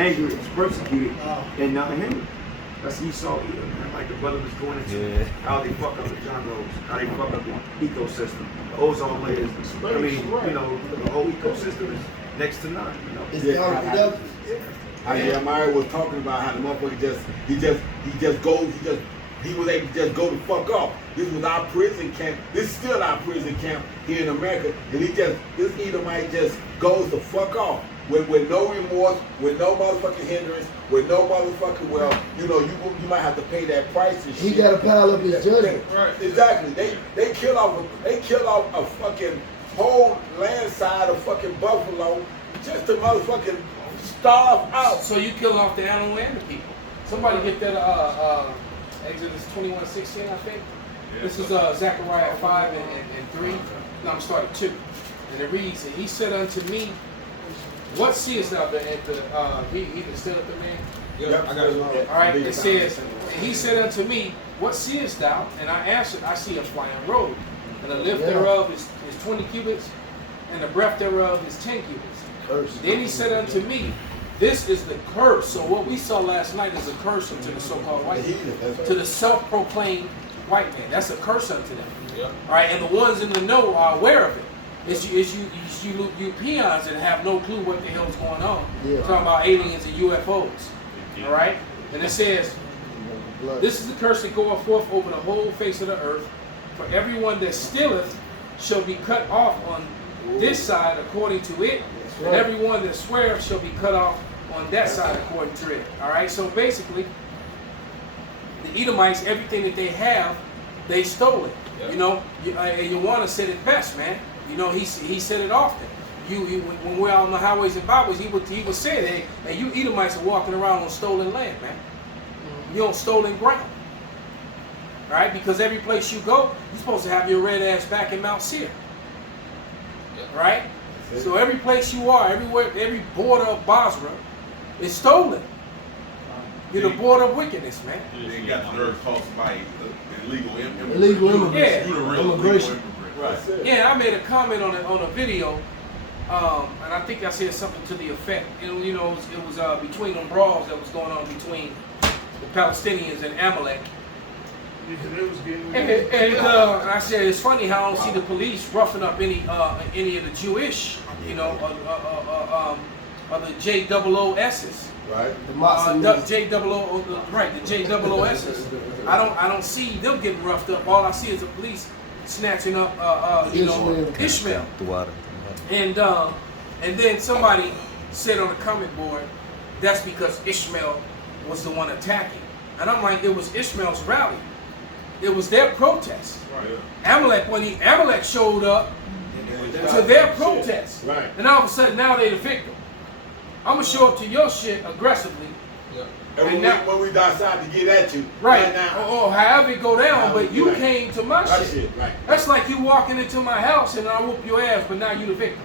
angry, was persecuted, and not hindered. That's Esau either, man. Like the brother was going into how they fuck up the jungles, how they fuck up the ecosystem, the ozone layers. I mean, you know, the whole ecosystem is next to none. You know, How Jeremiah was talking about how the motherfucker he was able to just go the fuck off. This was our prison camp. This is still our prison camp here in America. And this Edomite just goes the fuck off with no remorse, with no motherfucking hindrance, with no motherfucking, well, you know, you might have to pay that price and shit. He got to pile up his judgment. Right, exactly. They kill off a fucking whole landslide of fucking buffalo just to motherfucking starve out. So you kill off the animal and the people. Somebody get that Exodus 21:16, I think. Yeah, this is Zechariah 5 and 3. No, I'm starting 2. And it reads, and he said unto me, what seest thou? He can still up the man? Yep, I got it. All right, it says, and he said unto me, what seest thou? And I answered, I see a flying robe. And the length thereof is 20 cubits, and the breadth thereof is 10 cubits. Then he said unto me, this is the curse. So what we saw last night is a curse unto the so-called white man, to the self-proclaimed white man. That's a curse unto them. Yep. All right, and the ones in the know are aware of it. It's you peons that have no clue what the hell's going on. Yeah. Talking about aliens and UFOs. All right, and it says, this is the curse that goeth forth over the whole face of the earth. For everyone that stealeth shall be cut off on this side according to it, and everyone that sweareth shall be cut off on that side according to it. All right, so basically, the Edomites, everything that they have, they stole it. Yep. You know, Yawanna said it best, man. You know, he said it often. When we're out on the highways and byways, he would say, hey, you Edomites are walking around on stolen land, man. You're on stolen ground. Right? Because every place you go, you're supposed to have your red ass back in Mount Seir. Right? So every place you are, everywhere, every border of Basra is stolen. You're the border of wickedness, man. They got the nerve to call somebody illegal immigrant. Illegal immigrant. Yeah. You're the real immigration. Right. Yeah, I made a comment on a video, and I think I said something to the effect. It was between them brawls that was going on between the Palestinians and Amalek. And I said it's funny how I don't see the police roughing up any of the Jewish, of the JOOSs. Right. The JOOSs. I don't see them getting roughed up. All I see is the police snatching up Ishmael. And then somebody said on the comment board, that's because Ishmael was the one attacking. And I'm like, it was Ishmael's rally. It was their protest. Right. Amalek showed up to their protest. Right. And all of a sudden now they're the victim. I'm gonna show up to your shit aggressively. Yeah. And when we decide to get at you, right now, or however it go down, but you came to my shit. Right. That's like you walking into my house and I whoop your ass, but now you the victim.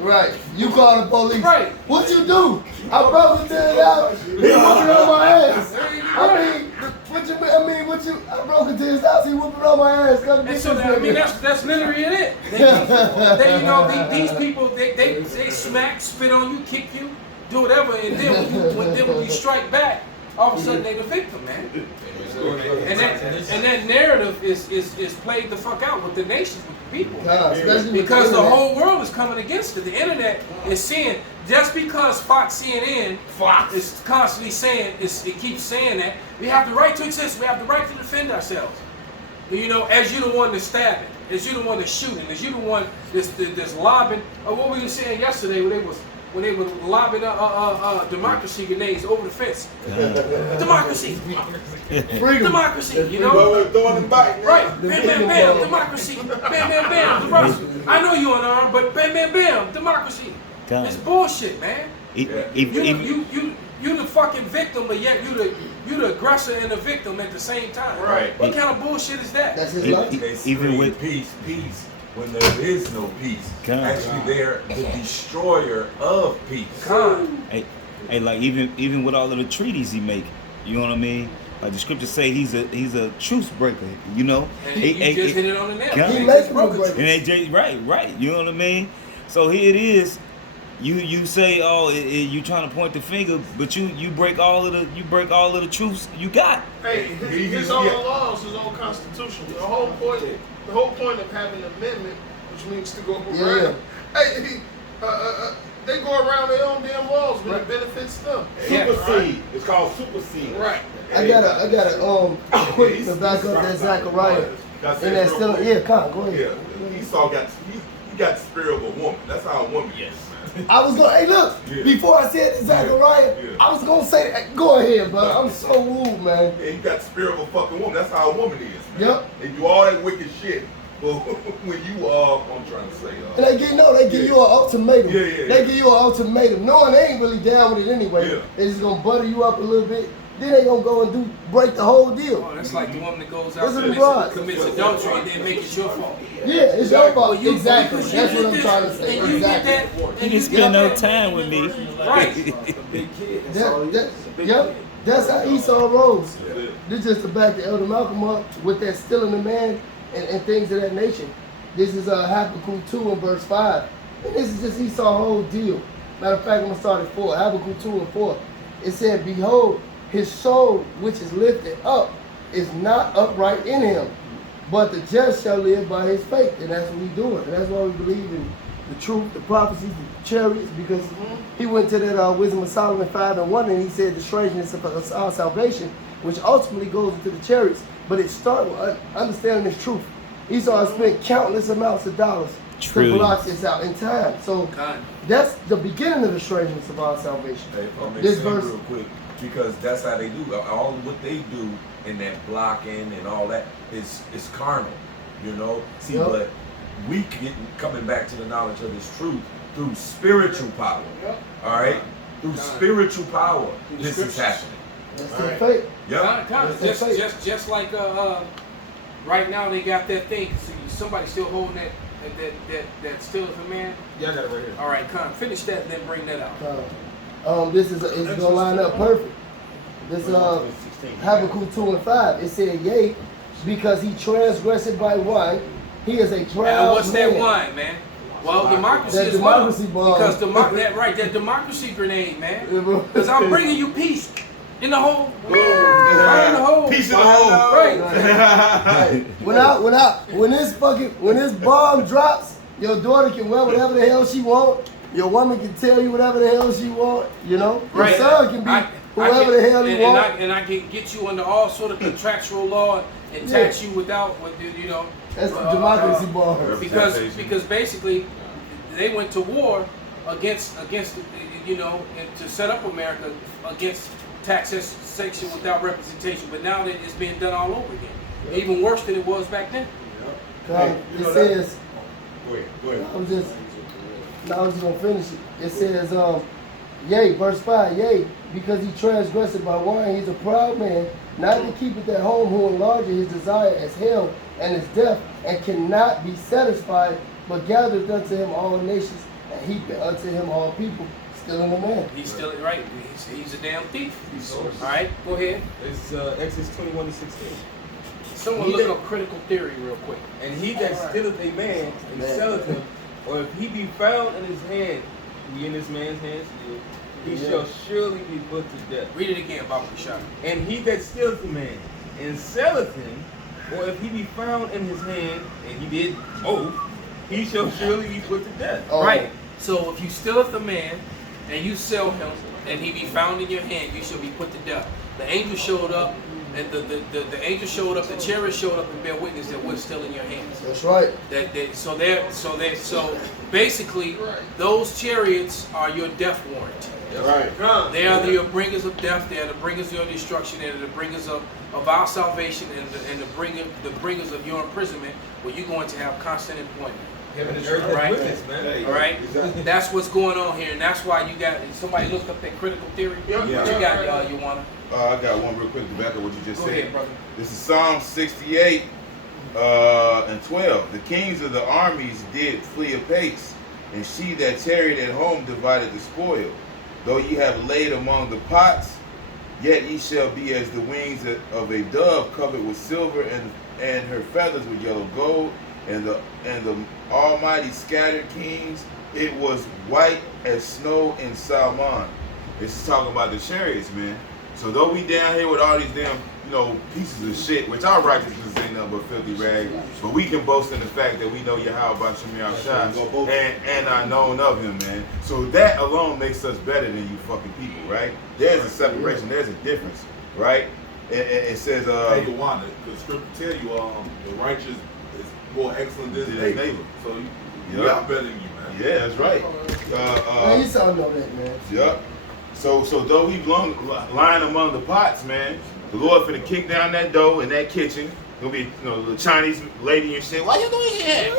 Right. You call the police. Right. What you do? I broke into his house. He whooping on my ass. I broke into his house. He whooping on my ass. And so that's literally it. These people they smack, spit on you, kick you, do whatever, and then when you strike back, all of a sudden they the victim, man. And that narrative is played the fuck out with the nations, with the people. Because the whole world is coming against it. The internet is saying, just because CNN is constantly saying, it keeps saying that, we have the right to exist, we have the right to defend ourselves. As you the one that's stabbing, as you the one that's shooting, as you the one that's lobbing, what we were saying yesterday when they were lobbing democracy grenades over the fence. Democracy. Freedom. Democracy, Well, we're throwing them back now. Right. Bam, bam, bam. Democracy. Bam, bam, bam. Democracy. I know you unarmed, but bam, bam, bam. Democracy. It's bullshit, man. You the fucking victim, but yet you the aggressor and the victim at the same time. Right. What kind of bullshit is that? That's his life. Even with peace. When there is no peace, actually they're the destroyer of peace. Hey, like even with all of the treaties he make, you know what I mean? Like the scriptures say, he's a truce breaker. And he just hit it on the nail. He makes them break. Right. You know what I mean? So here it is. You say, oh, you trying to point the finger, but you break all of the truths you got. Hey, his own laws, his own constitution. The whole point of having an amendment, which means to go around. Hey, they go around their own damn laws when it benefits them. Supersede. It's called supersede. Right. I gotta quick to back up that Zechariah. And that's still Con, go ahead. Yeah, Esau got he got the spirit of a woman. That's how a woman is, man. I was gonna, hey look, before I said Zechariah, I was gonna say that. Go ahead, bro. I'm so rude, man. Yeah, you got the spirit of a fucking woman. That's how a woman is, man. Yep. They do all that wicked shit. But when you I'm trying to say and they give you an ultimatum. Yeah. They give you an ultimatum. Knowing they ain't really down with it anyway. Yeah. They just gonna butter you up a little bit. Then they gonna go and break the whole deal. Oh, that's like the woman that goes out and commits adultery and then make it your fault. Yeah, it's your fault. Well, Exactly. That's what I'm trying to say. And you did Exactly. that. You can spend no time with me. Right. Yep. That's how Esau rose. This just to back the Elder Malcolm up with that stealing the man and things of that nature. This is Habakkuk 2 and verse 5. And this is just Esau's whole deal. Matter of fact, I'm going to start at 4. Habakkuk 2 and 4. It said, behold, his soul which is lifted up is not upright in him, but the just shall live by his faith. And that's what we're doing. And that's why we believe in the truth, the prophecies, the chariots, because he went to that Wisdom of Solomon 5 and 1, and he said the strangeness of our salvation, which ultimately goes into the chariots. But it starts with understanding this truth. Esau has spent countless amounts of dollars to block this out in time. So that's the beginning of the strangeness of our salvation. Hey, this verse, real quick, because that's how they do. All what they do in that blocking and all that is carnal, you know. See, but we coming back to the knowledge of this truth through spiritual power. All right, through spiritual power, this is happening. That's the faith. Yeah, just like right now they got that thing. Somebody still holding that still is a man. Yeah, I got it right here. All right, finish that and then bring that out. This is it's gonna line up perfect. This Habakkuk 2 and 5. It said, yea, because he transgressed by wine, he is a proud and what's man. that wine, man? Well, democracy that as democracy well. bomb. Because that democracy grenade, man. Because I'm bringing you peace in the hole. Right in the hole. Peace in the hole. Right. When this bomb drops, your daughter can wear whatever the hell she want. Your woman can tell you whatever the hell she want. You know, your son can be whoever the hell he want. And I can get you under all sort of contractual law and tax you without, you know. That's the democracy bomb. Because basically they went to war against you know, and to set up America against taxation without representation. But now that it's being done all over again, even worse than it was back then. It says. Go ahead. I was just gonna finish it. It says, yea, verse 5, yea, because he transgressed by wine, he's a proud man, not to keep it at home, who enlarges his desire as hell and is deaf, and cannot be satisfied, but gathereth unto him all nations, and heapeth unto him all people, stealing the man. He's stealing, right? He's a damn thief. All right, go ahead. It's Exodus 21 to 16. Someone look up critical theory real quick. And he that stealeth a man and selleth him, or if he be found in his hand, be in this man's hands, he shall surely be put to death. Read it again, Baba Kishab. And he that stealeth a man and selleth him, or if he be found in his hand, and he did both, he shall surely be put to death. Right. So if you stealeth a man and you sell him, and he be found in your hand, you shall be put to death. The angel showed up, and the angel showed up, the chariot showed up and bear witness that we're still in your hands. That's right. So basically, those chariots are your death warrant. Right. They are the bringers of death. They are the bringers of your destruction. They are the bringers of our salvation, and the bringers of your imprisonment, where you're going to have constant employment. Right? Man. All right. That's what's going on here, and that's why you got. Somebody looked up that critical theory. Yeah. What you got, you wanna? I got one real quick to back up what you just Go said. ahead, brother. This is Psalm 68 and 12. The kings of the armies did flee apace, and she that tarried at home divided the spoil. Though ye have laid among the pots, yet ye shall be as the wings of a dove covered with silver, and her feathers with yellow gold, and the Almighty scattered kings. It was white as snow in Salmon. This is talking about the chariots, man. So though we down here with all these damn, pieces of shit, which our righteousness ain't nothing but filthy rags, but we can boast in the fact that we know Yahweh Shemir Shai and are known of him, man. So that alone makes us better than you fucking people, right? There's a separation, there's a difference, right? And it says, hey, Yawanda, the scripture tell you, the righteous is more excellent than his neighbor. So you are better than you, man. Yeah, that's right. Man, you saw know that, man. Yep. So though we lying among the pots, man, the Lord finna kick down that door in that kitchen. Gonna be, the Chinese lady and shit. What you doing here?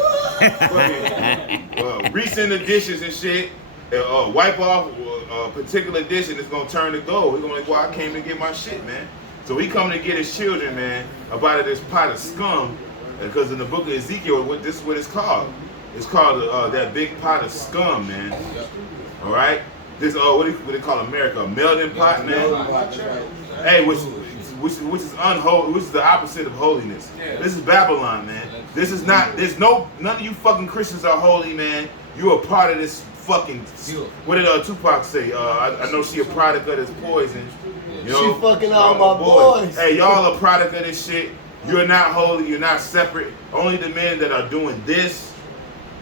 Rinsing the dishes and shit. Wipe off a particular dish and it's gonna turn to gold. He's gonna be like, well, I came to get my shit, man. So he coming to get his children, man, up out of this pot of scum. Because in the book of Ezekiel, this is what it's called. It's called that big pot of scum, man. All right. This what do they call America? A melting pot, man. Hey, which is unholy, which is the opposite of holiness. This is Babylon, man. This is not. None of you fucking Christians are holy, man. You are part of this fucking. What did Tupac say? I know she a product of this poison. She fucking all my boys. Hey, y'all a product of this shit. You're not holy. You're not separate. Only the men that are doing this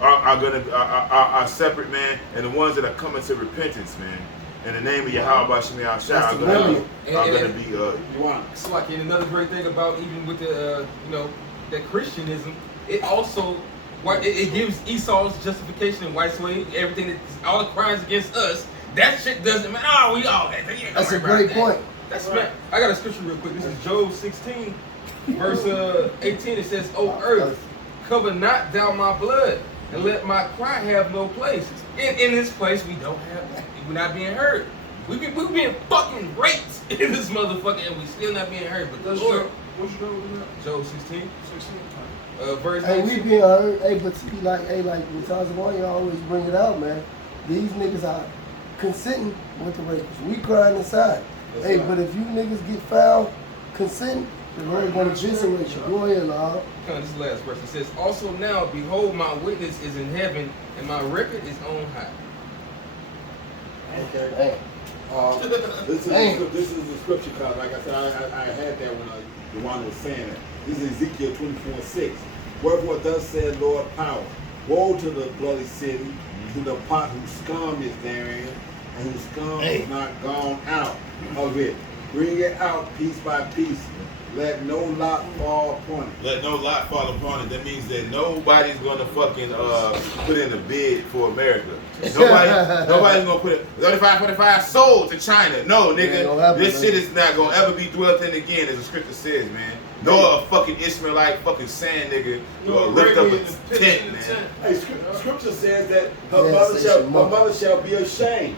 are separate, man, and the ones that are coming to repentance, man, in the name of Yahweh Shemir Shai are gonna be. It's like, and another great thing about even with the that Christianism, it also it gives Esau's justification in white slave, everything that all the crimes against us. That shit doesn't matter. Oh, we all that. That's a great point. That's right. I got a scripture real quick. This is Job 16, verse 18. It says, "O earth, cover not thou my blood, and let my cry have no place." In this place, we're not being heard. We're being fucking raped in this motherfucker, and we still not being heard. But the Lord, Job 16, verse 18. Hey, we being heard. Hey, but see, like Mutazawani always bring it out, man. These niggas are consenting with the rapists. We crying inside. Hey, but if you niggas get found consenting, the Lord gonna eviscerate you. Go ahead, Lord. This is the last verse. It says, "Also now, behold, my witness is in heaven, and my record is on high." Okay. This is the scripture card. Like I said, I had that when Yawanda was saying it. This is Ezekiel 24:6. "Wherefore thus said Lord Power, woe to the bloody city, to the pot whose scum is therein, and whose scum is not gone out of it. Bring it out piece by piece. Let no lot fall upon it." Let no lot fall upon it. That means that nobody's gonna fucking put in a bid for America. Nobody's gonna put it 35 sold to China. No, nigga, this shit is not gonna ever be dwelt in again, as the scripture says, man. No fucking Ishmaelite fucking sand nigga lift up a tent, man. Hey, scripture says that her mother shall be ashamed.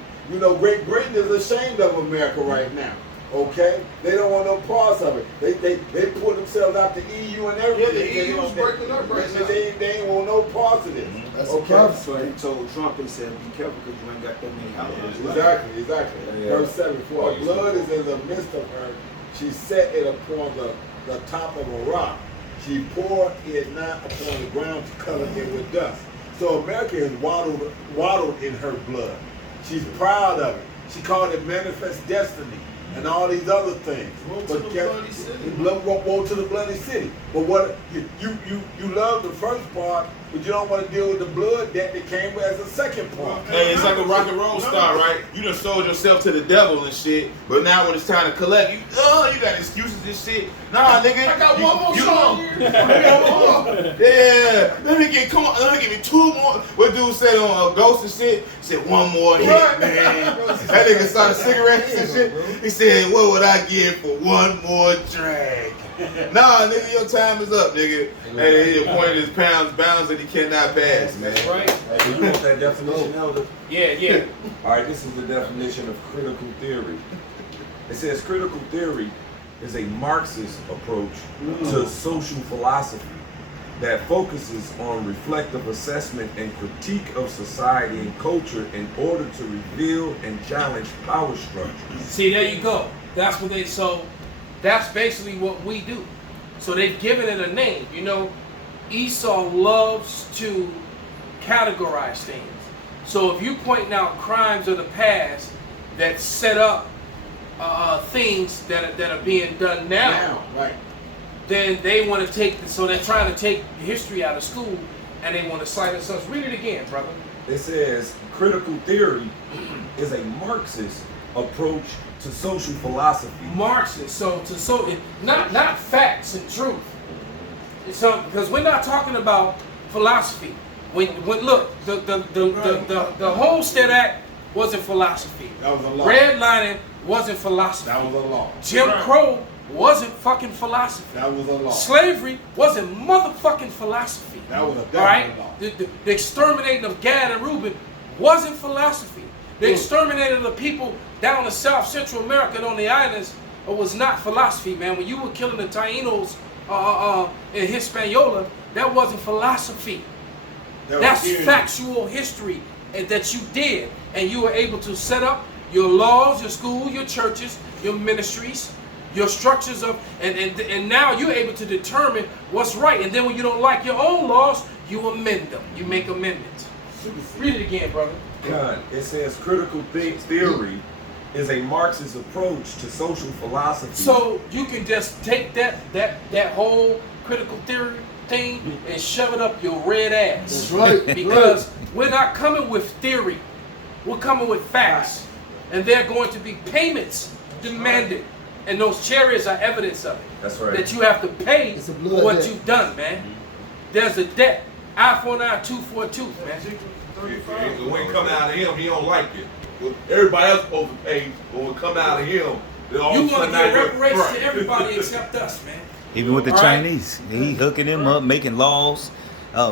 Great Britain is ashamed of America right now. Okay, they don't want no parts of it. They pull themselves out the EU and everything. Yeah, the EU's breaking up right now. They ain't want no parts of this. That's okay. So he told Trump and said, "Be careful because you ain't got that many houses." Exactly. Verse 7. "For her blood is in the midst of her. She set it upon the top of a rock. She poured it not upon the ground to cover it with dust." So America is waddled in her blood. She's proud of it. She called it manifest destiny and all these other things. Woe to the bloody city. Woe to the bloody city. But what you love the first part, but you don't want to deal with the blood that came as the second part. Hey, it's like a rock and roll star, right? You done sold yourself to the devil and shit, but now when it's time to collect, you got excuses and shit. Nah, nigga. I got one more song. Yeah. Let me give me two more. What dude said on Ghost and shit? He said, "One more hit, man." That nigga started cigarettes and shit. He said, "What would I give for one more drag?" Nah, nigga, your time is up, nigga. Hey, he appointed his bounds that he cannot pass, man. That's right. Hey, you want that definition, Elder? Yeah. All right, this is the definition of critical theory. It says critical theory is a Marxist approach to social philosophy that focuses on reflective assessment and critique of society and culture in order to reveal and challenge power structures. See, there you go. That's basically what we do. So they've given it a name. Esau loves to categorize things. So if you pointing out crimes of the past that set up things that are being done now, right? Then they want to take. So they're trying to take history out of school, and they want to silence us. Read it again, brother. It says critical theory is a Marxist approach to social philosophy. Marxist, not facts and truth. So because we're not talking about philosophy. When look, the Homestead Act wasn't philosophy. That was a law. Redlining wasn't philosophy. That was a law. Jim Crow wasn't fucking philosophy. That was a law. Slavery wasn't motherfucking philosophy. That was a all definite right? law. The exterminating of Gad and Reuben wasn't philosophy. The exterminating of the people down in South Central America and on the islands was not philosophy, man. When you were killing the Tainos in Hispaniola, that wasn't philosophy. That's factual history that you did, and you were able to set up your laws, your school, your churches, your ministries, your structures of, and now you're able to determine what's right. And then when you don't like your own laws, you amend them. You make amendments. Read it again, brother. God, it says critical theory is a Marxist approach to social philosophy. So you can just take that whole critical theory thing and shove it up your red ass. That's right. Because we're not coming with theory. We're coming with facts. And there are going to be payments demanded. And those chariots are evidence of it. That's right. That you have to pay It's a for blood what debt. you've done, man. There's a debt. Eye for an eye, tooth for a tooth, man. When it come out of him, he don't like it. Everybody else supposed to pay, but when it come out of him, then all You of a want sudden to give now you're reparations right. to everybody except us, man. Even with the All right. Chinese, he hooking them up, making laws,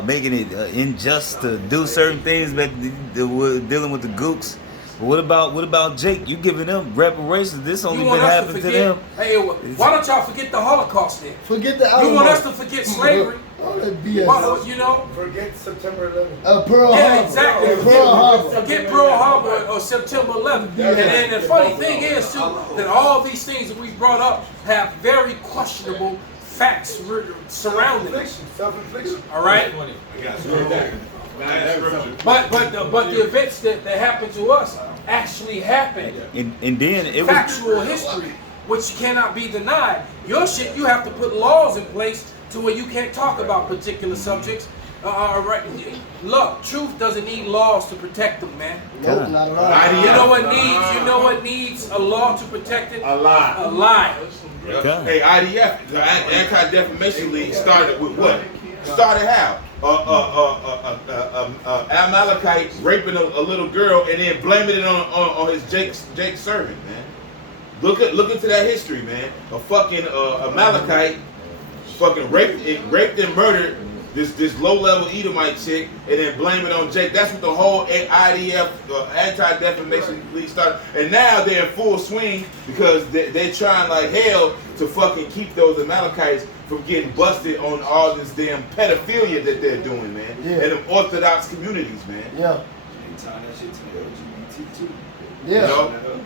making it unjust to do certain things, but dealing with the gooks. But what about Jake? You giving them reparations? This only You been want us to happening to forget? them. Hey, why don't y'all forget the Holocaust then? Forget the You Alamo. want us to forget slavery? All that BS. Why, you know? Forget September 11th. Pearl Yeah, Harbor. exactly. Pearl Harbor. Forget Pearl Harbor or September 11th. And then the funny thing is too that all these things that we brought up have very questionable facts surrounding them. Self-infliction. All right. I got scripture. But the events that happened to us actually happened. And then it was Factual history, which cannot be denied. Your shit, you have to put laws in place to where you can't talk about particular subjects. Right. Look, truth doesn't need laws to protect them, man. Nope, not at all. You know what needs? You know what needs a law to protect it? A lie. A lie. God. Hey, IDF, the Anti-Defamation League started with what? Started how? Amalekite raping a little girl and then blaming it on his Jake's servant, man. Look into that history, man. A fucking Amalekite fucking raped and murdered this low-level Edomite chick and then blame it on Jake. That's what the whole IDF, Anti-Defamation League started. And now they're in full swing because they're trying like hell to fucking keep those Amalekites from getting busted on all this damn pedophilia that they're doing, man. Yeah. And them Orthodox communities, man. Yeah. They Yeah.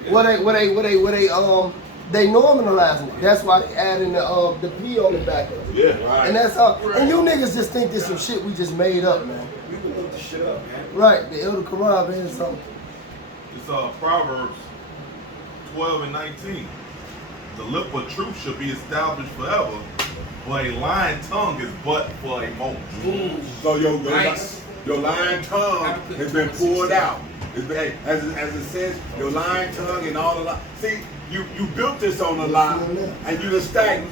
You know? They normalizing it. That's why they adding the P on the back of it. Yeah. Right. And that's all. And you niggas just think this some shit we just made up, man. You can look this shit up, man. Right, the Elder Quran, man, or something. It's Proverbs 12 and 19. The lip of truth shall be established forever, but a lying tongue is but for a moment. So your Nice. lying tongue has been poured out. It's been, as it says, your lying tongue and all the lie. See, you built this on a lie, and you just stack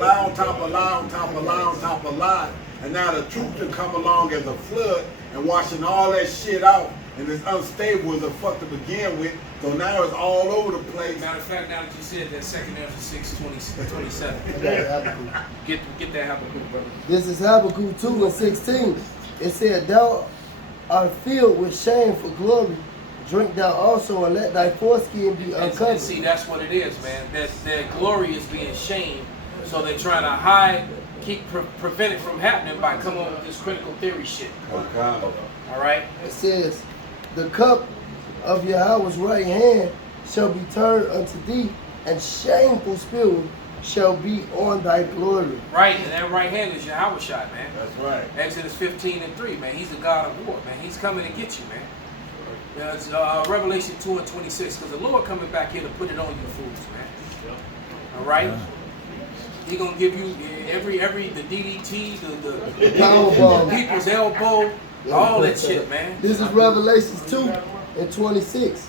lie on top of lie on top of lie on top of lie, and now the truth can come along as a flood and washing all that shit out, and it's unstable as a fuck to begin with. So now it's all over the place. Matter of fact, now that you said that, 2nd Ezra 6:27. Get that Habakkuk, brother. This is Habakkuk 2 and 16. It said, "Thou art filled with shame for glory. Drink thou also, and let thy foreskin be And uncovered." see, that's what it is, man. That their glory is being shamed, so they're trying to hide, prevent it from happening by coming up with this critical theory shit. All right. It says, "The cup of Yahweh's right hand shall be turned unto thee, and shameful spilling shall be on thy glory. Right, and that right hand is Yahweh shot, man. That's right. Exodus 15:3, man. He's the God of war, man. He's coming to get you, man. It's, Revelation 2:26, because the Lord coming back here to put it on you fools, man. All right? He gonna give you the DDT, the Powerbomb. people's elbow, all that shit, man. This is Revelations 2:26.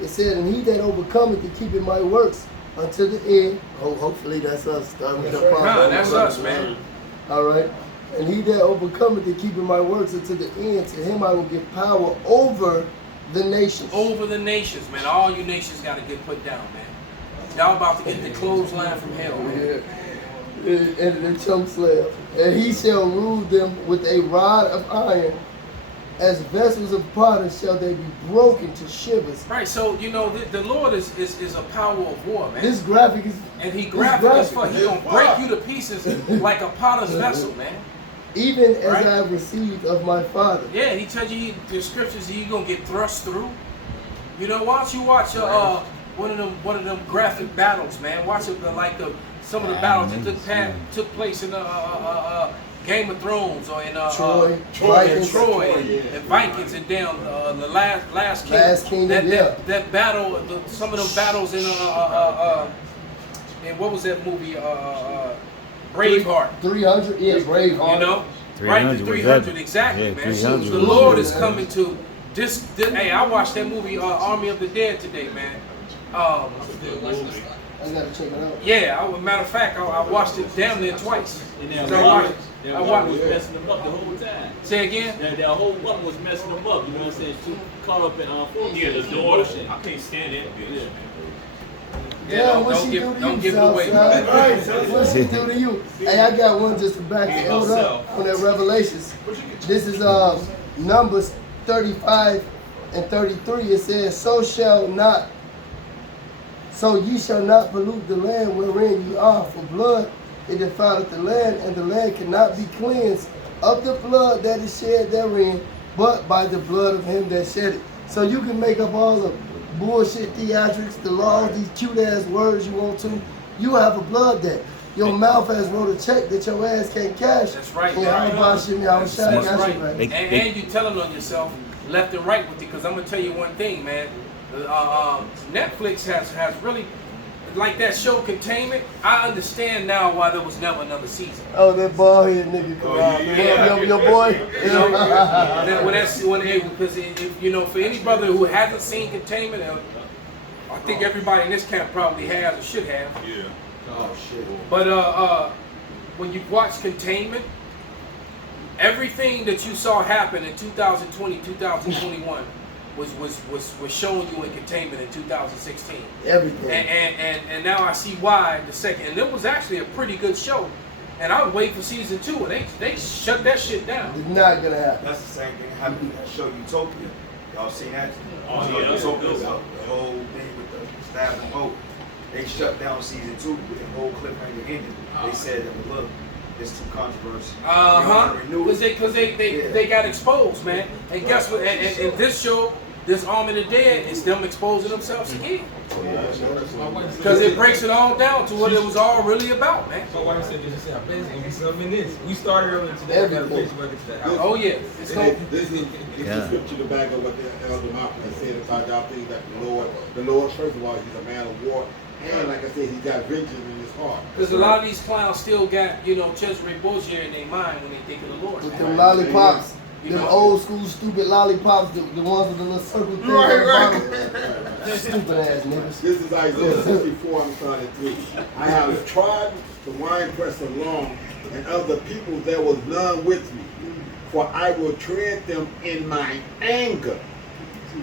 It said, and he that overcometh to keep my works unto the end. Oh, hopefully that's us. That's us, man. All right. And he that overcometh to keep my works unto the end, to him I will give power over the nations. Over the nations, man. All you nations got to get put down, man. Y'all about to get the clothesline from hell, man. And the choke slab. And he shall rule them with a rod of iron. As vessels of potter shall they be broken to shivers. Right, so you know the Lord is a power of war, man. This graphic is, and he graphic as fuck. He gonna break you to pieces like a potter's vessel, man. Even as I have received of my Father. Yeah, he tells you the scriptures he gonna get thrust through. You know, why don't you watch one of them graphic battles, man? Watch it some of the battles that took place in Game of Thrones or in Troy and Vikings and down the last Kingdom. Last Kingdom, that battle, some of them battles in what was that movie? Braveheart. 300, yeah, Braveheart. You know, right? The 300, exactly, man. 300. The Lord is coming to this. Hey, I watched that movie Army of the Dead today, man. I gotta check it out. Yeah, matter of fact, I watched it damn near twice. I was messing them up the whole time. Say again? That whole woman was messing them up. You know what I'm saying? Too caught up in the door. I can't stand it, bitch. Yeah, don't give it away. What she do to you? Hey, I got one just to back it up on that Revelations. This is Numbers 35 and 33. It says, So ye shall not pollute the land wherein ye are, for blood it defileth the land, and the land cannot be cleansed of the blood that is shed therein, but by the blood of him that shed it. So you can make up all the bullshit theatrics, the laws, these cute ass words you want to. You have a blood debt. Your mouth has wrote a check that your ass can't cash. That's right. That's right. And you telling on yourself left and right with it, because I'm gonna tell you one thing, man. Netflix has really, like that show Containment. I understand now why there was never another season. Oh, that bald head nigga come out. Your boy. You know, because you know, for any brother who hasn't seen Containment, I think everybody in this camp probably has or should have. Yeah. Oh shit. But when you watch Containment, everything that you saw happen in 2020, 2021. Was showing you in Containment in 2016. Everything. And now I see why the second. And it was actually a pretty good show. And I was waiting for season 2, and they shut that shit down. It's not gonna happen. That's the same thing happened in that show Utopia. Y'all seen that? Oh, yeah. Utopia, the whole thing with the stab and vote. They shut down season 2 with the whole cliffhanger ending. They said that look, it's too controversial. Because they got exposed, man. And guess what? And this show, this Army of the Dead, is them exposing themselves again. Because it breaks it all down to what it was all really about, man. So why I said this? I bet it's gonna be something in this. We started earlier today. I got a Facebook to that. Oh yeah. This is the scripture to back up what the Elder Malcolm said about y'all think that the Lord, first of all, he's a man of war. And like I said, he got vengeance in his heart. Because a lot of these clowns still got, you know, Cesare Borgia in their mind when they think of the Lord. With them lollipops, them old school stupid lollipops, the ones with the little circle thing on the bottom. Stupid ass niggas. This is Isaiah 64, I'm starting 3. I have trod the winepress along, and of the people there was none with me. For I will tread them in my anger,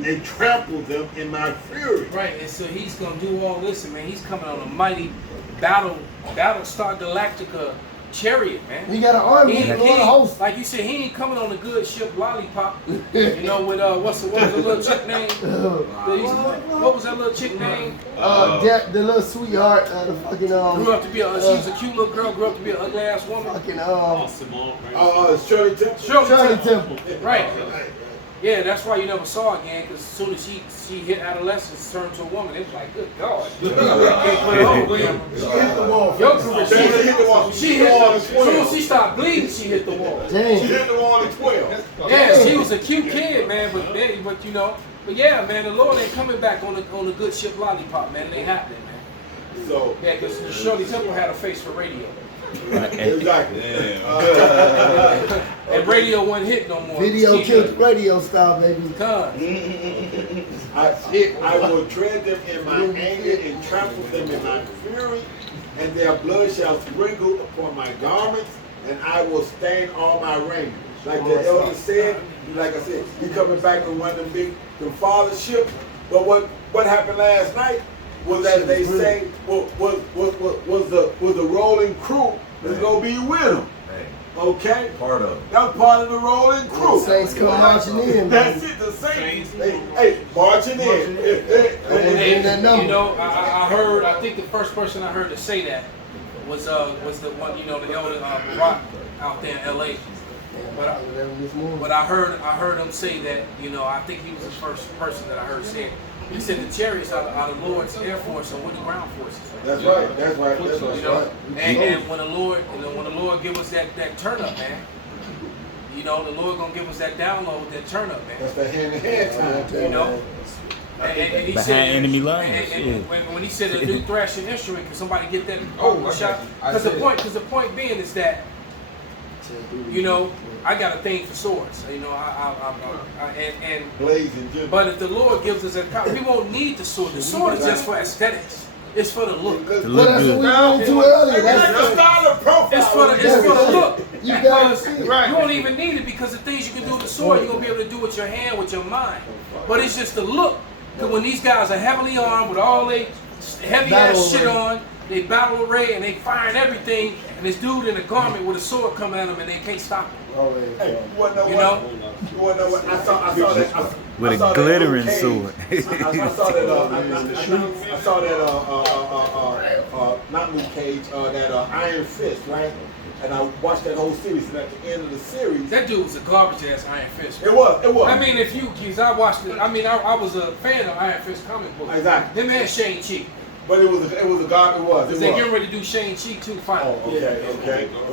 and trample them in my fury. Right, and so he's gonna do all this, and man, he's coming on a mighty Battlestar Galactica chariot, man. He got an army, he got a host. Like you said, he ain't coming on a good ship lollipop. You know, with what was the little chick name? What was that little chick name? The little sweetheart, the fucking grew up to be she was a cute little girl, grew up to be an ugly ass woman. Fucking Shirley Temple. Shirley Temple. Right. Yeah, that's why you never saw her again, because as soon as she hit adolescence, turned to a woman, it was like, good God. You can't put her on. Your soon as she started bleeding, she hit the wall. She hit the wall at 12. Yeah, she was a cute kid, man. But you know, but yeah, man, the Lord ain't coming back on the good ship lollipop, man. It ain't happening, man. So yeah, because Shirley Temple had a face for radio. Exactly. And radio wasn't hit no more. Video killed radio style, baby. I will tread them in my anger and trample them in my fury, and their blood shall sprinkle upon my garments, and I will stain all my raiment. Like the elder said, like I said, he coming back in one of them big father ships. But what happened last night was that they say was the rolling crew that's gonna be with him. Okay? Part of it. That was part of the rolling crew. The Saints come marching in. That's it, the Saints. Hey, marching in. You know, I think the first person I heard to say that was the one, you know, the elder Rock out there in LA. But I heard him say that, you know, I think he was the first person that I heard say it. He said the chariots are the Lord's Air Force and we're the ground forces. That's right. That's right. That's right. You know? And when the Lord give us that turn up, man. You know, the Lord gonna give us that download, that turn up, man. That's the hand-to-hand time. You know. And he behind said, enemy lines. And when he said a new thrashing instrument, can somebody get that shot? Because the point being is that, you know, I got a thing for swords. You know, but if the Lord gives us that power, we won't need the sword. The sword is just for aesthetics. It's for the look. That's what we went into earlier. It's for the look. Because you don't even need it because the things you can do with the sword, you're gonna be able to do with your hand, with your mind. But it's just the look. Because when these guys are heavily armed with all they heavy ass shit on, they battle array and they firing everything, and this dude in a garment with a sword coming at them and they can't stop him. Hey, you wanna know what? I saw that. With a glittering sword. I saw that. Not Luke Cage. That Iron Fist, right? And I watched that whole series, and at the end of the series, that dude was a garbage ass Iron Fist. It was. I mean, I watched it. I mean, I was a fan of Iron Fist comic books. Exactly. Them and Shang-Chi. But it was a god. It was. Because they getting ready to do Shang-Chi too. Finally. Oh,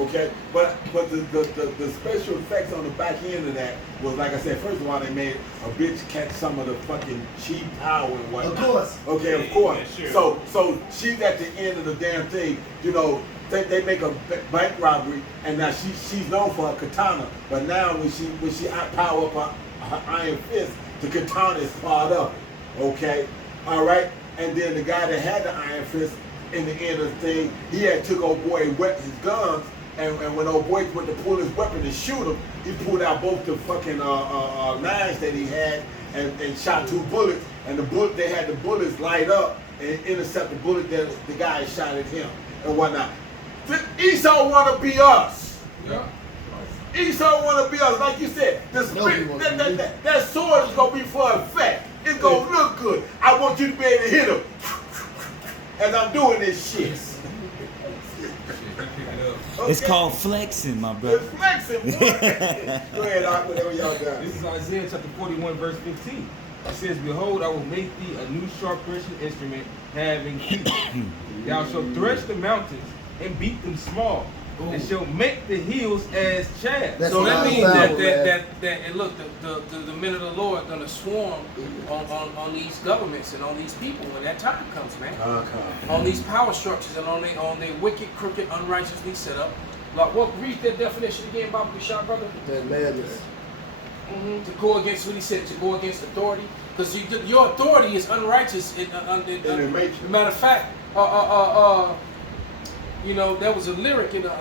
okay. But the special effects on the back end of that was, like I said, first of all, they made a bitch catch some of the fucking cheap power and whatnot. Of course. Okay, of course. Yeah, sure. So she's at the end of the damn thing. You know, they make a bank robbery, and now she's known for her katana. But now when she power up her Iron Fist, the katana is part of it. Okay, all right. And then the guy that had the Iron Fist in the end of the thing, he had took old boy and wet his guns, and when old boy went to pull his weapon to shoot him, he pulled out both the fucking knives that he had and shot 2 bullets, and they had the bullets light up and intercept the bullet that the guy shot at him and whatnot. Esau wanna be us. Yeah. Esau wanna be us, like you said. That sword is gonna be for effect. It's gonna look good. I want you to be able to hit him as I'm doing this shit. Okay. It's called flexing, my brother. It's flexing, boy. Go ahead, Doc, whatever y'all got. This is Isaiah chapter 41, verse 15. It says, behold, I will make thee a new sharp threshing instrument having teeth. Thou shalt thresh the mountains and beat them small. And shall make the hills as chaff. So that means that and look, the men of the Lord are gonna swarm on these governments and on these people when that time comes, man. On these power structures and on their wicked, crooked, unrighteously set up. Like, what? Read that definition again, Bob Bishop, brother. That madness. To go against what he said, to go against authority, because your authority is unrighteous. Matter of fact, you know, there was a lyric in that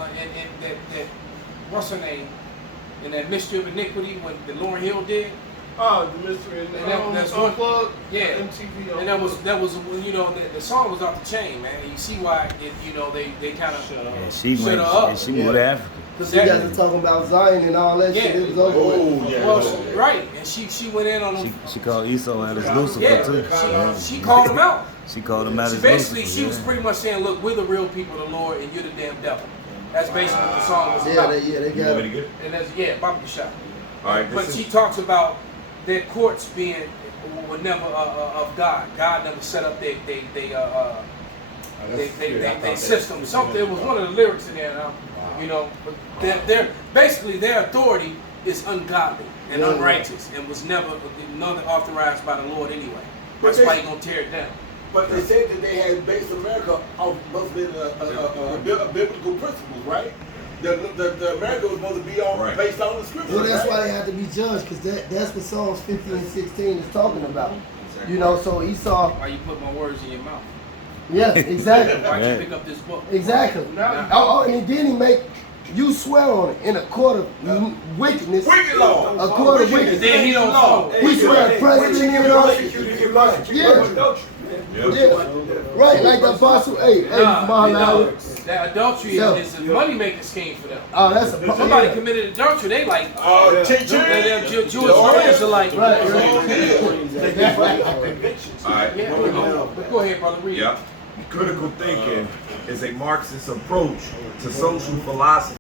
what's her name, in that Mystery of Iniquity when the Lauryn Hill did. Oh, the Mystery of Iniquity. That's Unplugged. Yeah. MTV. And that was you know the song was off the chain, man. And you see why they kind of shut her up. She moved to Africa. Because you guys are talking about Zion and all that shit. It was over. Right. And she went in on them. She called Esau out as Lucifer too. She called him out. She called him out as basically, Lucifer. she was pretty much saying, look, we're the real people of the Lord and you're the damn devil. That's basically what the song was about. They got it. And that's, Bobby Shot. All right, but she talks about their courts were never of God. God never set up they system. Something, it was one of the lyrics in there now. You know, but they're basically their authority is ungodly and unrighteous and was never authorized by the Lord anyway. That's why He's gonna tear it down. But they said that they had based America off must have been a biblical principles, right? The America was supposed to be on based on the scriptures. Well, that's why they had to be judged, because that's what Psalms 15 and 16 is talking about. You know, so Esau. Why you put my words in your mouth? Yeah, exactly. Why'd you pick up this book? Exactly. And then he make you swear on it in a court of wickedness. Wicked law. A court of wickedness. Then he don't follow. We swear president and all. Yeah. Right, like the apostle. Hey, that adultery is a money making scheme for them. Oh, that's a problem. Somebody committed adultery, they like Jewish lawyers are like All right. But go ahead, brother, read. Critical thinking is a Marxist approach to social philosophy.